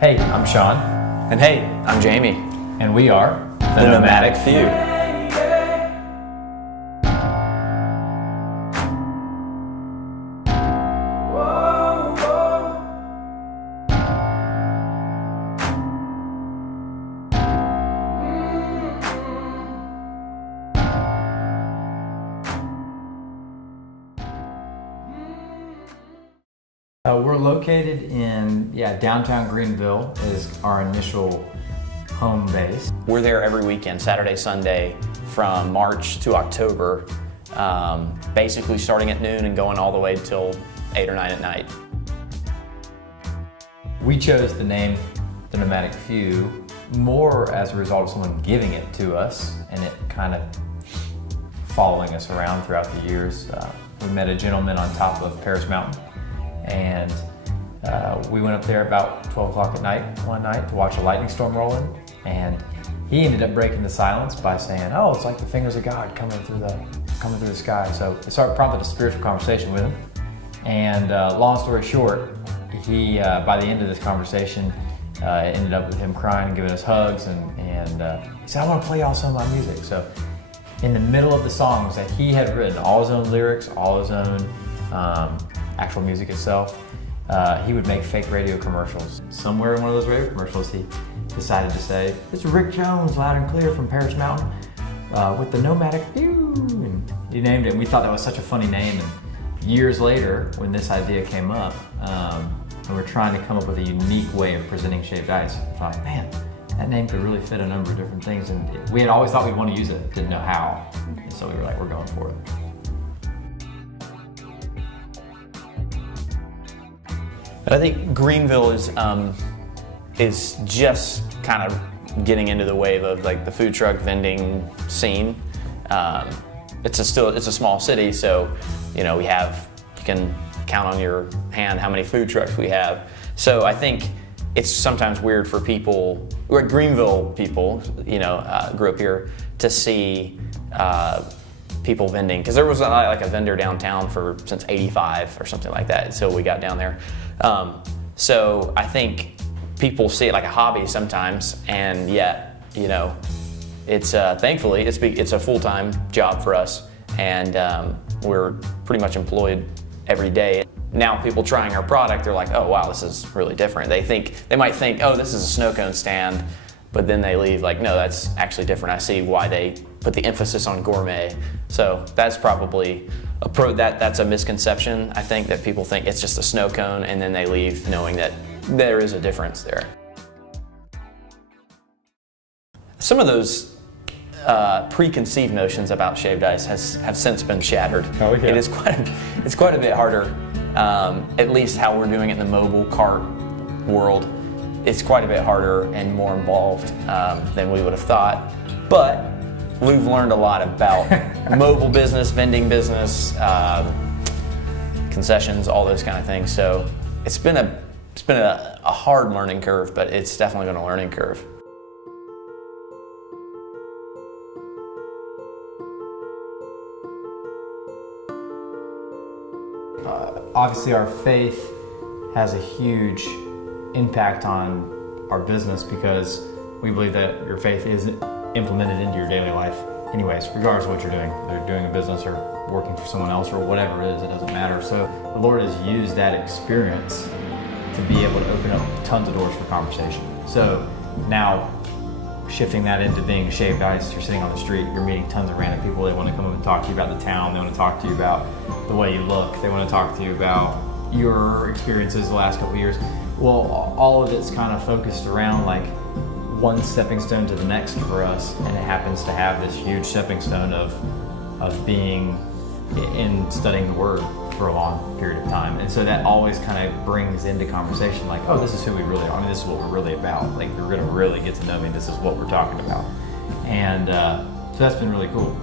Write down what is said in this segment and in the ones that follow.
Hey, I'm Sean. And hey, I'm Jamie. And we are the Nomadik Few. We're located in downtown Greenville is our initial home base. We're there every weekend, Saturday, Sunday, from March to October, basically starting at noon and going all the way till 8 or 9 at night. We chose the name the Nomadik Few more as a result of someone giving it to us and it kind of following us around throughout the years. We met a gentleman on top of Paris Mountain, and we went up there about 12 o'clock at night one night to watch a lightning storm roll in, and he ended up breaking the silence by saying, "Oh, it's like the fingers of God coming through the sky." So it prompted a spiritual conversation with him, and long story short, he by the end of this conversation, it ended up with him crying and giving us hugs, and he said, "I want to play y'all some of my music." So in the middle of the songs that he had written, all his own lyrics, all his own actual music itself, he would make fake radio commercials. Somewhere in one of those radio commercials, he decided to say, "This is Rick Jones, loud and clear from Paris Mountain, with the Nomadik Few." And he named it, and we thought that was such a funny name. And years later, when this idea came up, and we're trying to come up with a unique way of presenting shaved ice, I thought, man, that name could really fit a number of different things. And we had always thought we'd want to use it, didn't know how. And so we were like, we're going for it. But I think Greenville is just kind of getting into the wave of like the food truck vending scene. It's a small city, so you can count on your hand how many food trucks we have. So I think it's sometimes weird for people, or Greenville people, grew up here, to see people vending, because there was like a vendor downtown since '85 or something like that until we got down there. So I think people see it like a hobby sometimes, and yet it's thankfully it's a full-time job for us, and we're pretty much employed every day. Now people trying our product, they're like, "Oh wow, this is really different." They might think, "Oh, this is a snow cone stand," but then they leave like, "No, that's actually different. I see why they put the emphasis on gourmet." So that's probably that's a misconception. I think that people think it's just a snow cone, and then they leave knowing that there is a difference there. Some of those preconceived notions about shaved ice have since been shattered. Oh, yeah. It's quite a bit harder. At least how we're doing it in the mobile cart world, it's quite a bit harder and more involved than we would have thought. But we've learned a lot about mobile business, vending business, concessions, all those kind of things. So it's been a hard learning curve, but it's definitely been a learning curve. Obviously, our faith has a huge impact on our business because we believe that your faith is implemented into your daily life anyways, regardless of what you're doing. Whether you're doing a business or working for someone else or whatever it is, it doesn't matter. So the Lord has used that experience to be able to open up tons of doors for conversation. So now, shifting that into being shaved ice, you're sitting on the street, you're meeting tons of random people. They want to come up and talk to you about the town. They want to talk to you about the way you look. They want to talk to you about your experiences the last couple of years. Well, all of it's kind of focused around like one stepping stone to the next for us, and it happens to have this huge stepping stone of being in studying the Word for a long period of time. And so that always kind of brings into conversation like, oh, this is who we really are. I mean, this is what we're really about. Like, you're going to really get to know me. This is what we're talking about. And so that's been really cool.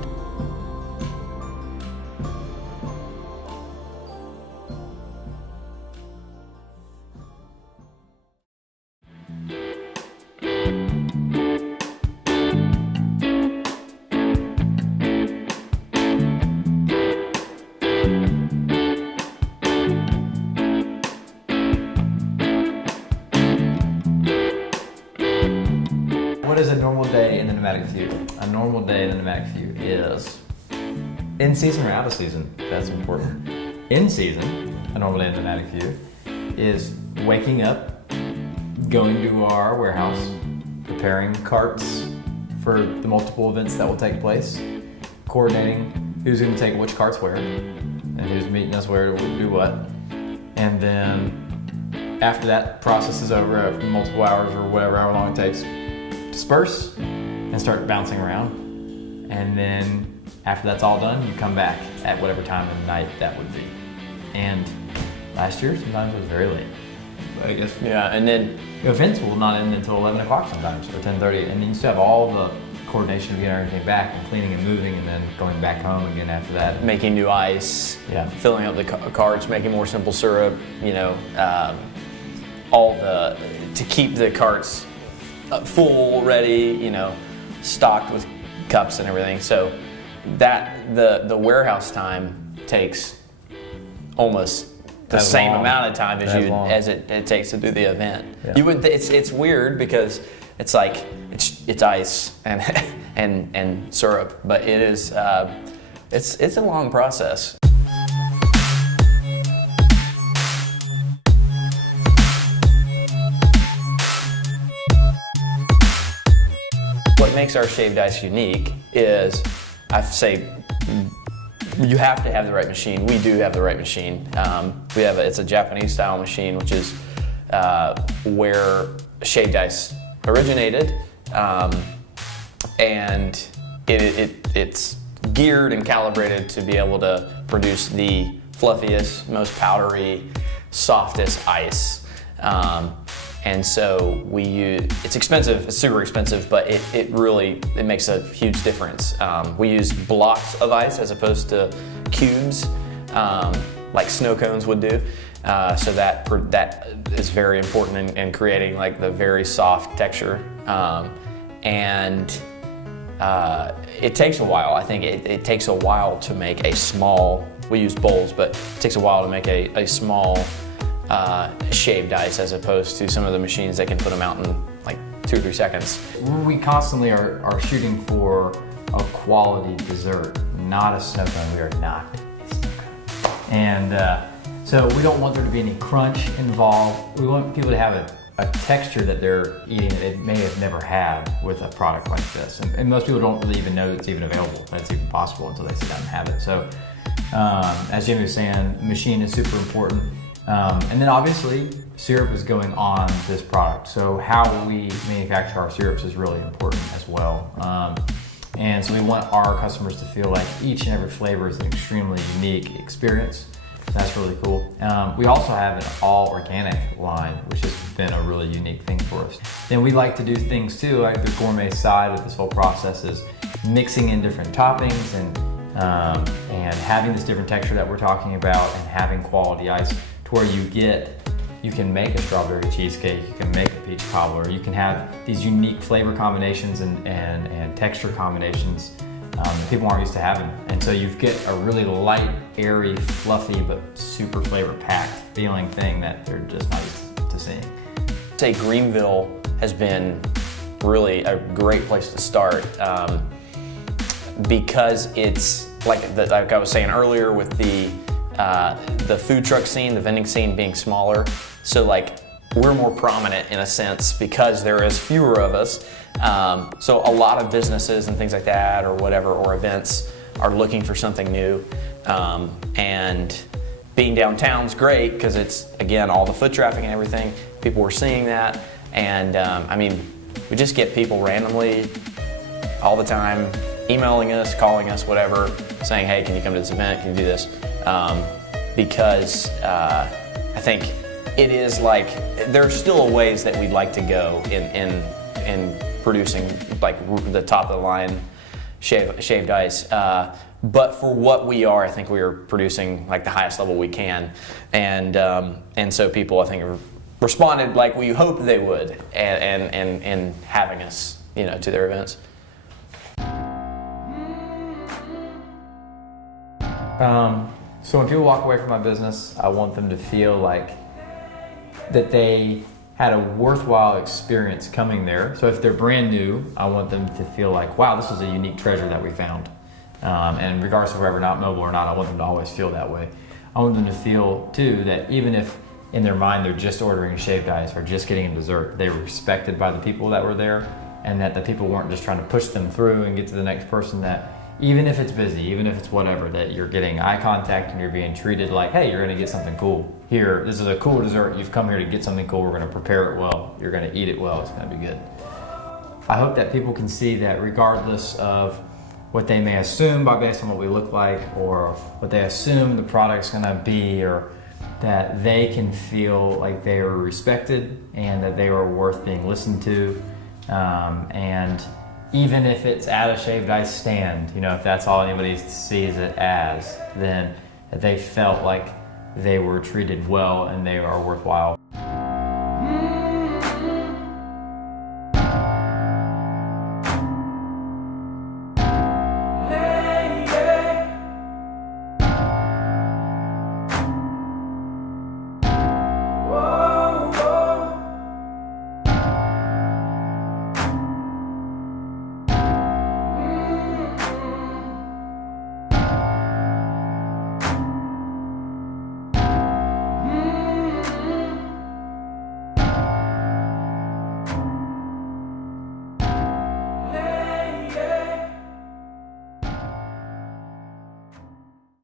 What is a normal day in the Nomadik Few? A normal day in the Nomadik Few is in season or out of season. That's important. In season, a normal day in the Nomadik Few is waking up, going to our warehouse, preparing carts for the multiple events that will take place, coordinating who's going to take which carts where, and who's meeting us where to do what. And then after that process is over, after multiple hours or whatever, however long it takes, disperse and start bouncing around. And then after that's all done, you come back at whatever time of the night that would be. And last year, sometimes it was very late. I guess. Yeah, and then events will not end until 11 o'clock sometimes, or 10:30. And then you still have all the coordination of getting everything back and cleaning and moving, and then going back home again after that. making new ice, Yeah. filling up the carts, making more simple syrup, to keep the carts full, ready, stocked with cups and everything. So that the warehouse time takes almost the As same long. amount of time as it takes to do the event. Yeah. You would it's weird because it's like it's ice and syrup, but it is it's a long process. What makes our shaved ice unique is, I say, you have to have the right machine. We do have the right machine. It's a Japanese style machine, which is where shaved ice originated, and it's geared and calibrated to be able to produce the fluffiest, most powdery, softest ice. And so it's expensive, it's super expensive, but it really makes a huge difference. We use blocks of ice as opposed to cubes, like snow cones would do. So that is very important in creating like the very soft texture. And it takes a while. I think it takes a while to make a small, we use bowls, but it takes a while to make a small shaved ice as opposed to some of the machines that can put them out in like 2 or 3 seconds. We constantly are shooting for a quality dessert, not a snow cone. We are not a snow cone. And so we don't want there to be any crunch involved. We want people to have a texture that they're eating that they may have never had with a product like this. And most people don't really even know that it's even available, that it's even possible until they sit down and have it. So as Jimmy was saying, machine is super important. And then obviously syrup is going on this product. So how we manufacture our syrups is really important as well. And so we want our customers to feel like each and every flavor is an extremely unique experience. That's really cool. We also have an all organic line, which has been a really unique thing for us. Then we like to do things too, like the gourmet side of this whole process is mixing in different toppings and having this different texture that we're talking about and having quality ice to where you can make a strawberry cheesecake, you can make a peach cobbler, you can have these unique flavor combinations and texture combinations that people aren't used to having. And so you get a really light, airy, fluffy, but super flavor-packed feeling thing that they're just not used to seeing. I'd say Greenville has been really a great place to start because it's like I was saying earlier with the food truck scene, the vending scene being smaller. So like we're more prominent in a sense because there is fewer of us. So a lot of businesses and things like that or whatever, or events are looking for something new. And being downtown's great because it's, again, all the foot traffic and everything. People were seeing that. And we just get people randomly all the time emailing us, calling us, whatever, saying, hey, can you come to this event? Can you do this? Because I think it is like, there are still ways that we'd like to go in producing like the top of the line shaved ice. But for what we are, I think we are producing like the highest level we can. And so people, I think, have responded like we hoped they would and having us, to their events. So when people walk away from my business, I want them to feel like that they had a worthwhile experience coming there. So if they're brand new, I want them to feel like, wow, this is a unique treasure that we found. And regardless of whether not mobile or not, I want them to always feel that way. I want them to feel too that even if in their mind they're just ordering shaved ice or just getting a dessert, they were respected by the people that were there, and that the people weren't just trying to push them through and get to the next person, that even if it's busy, even if it's whatever, that you're getting eye contact and you're being treated like, hey, you're gonna get something cool. Here, this is a cool dessert, you've come here to get something cool, we're gonna prepare it well, you're gonna eat it well, it's gonna be good. I hope that people can see that regardless of what they may assume based on what we look like, or what they assume the product's gonna be, or that they can feel like they are respected and that they are worth being listened to. And even if it's at a shaved ice stand, if that's all anybody sees it as, then they felt like they were treated well and they are worthwhile.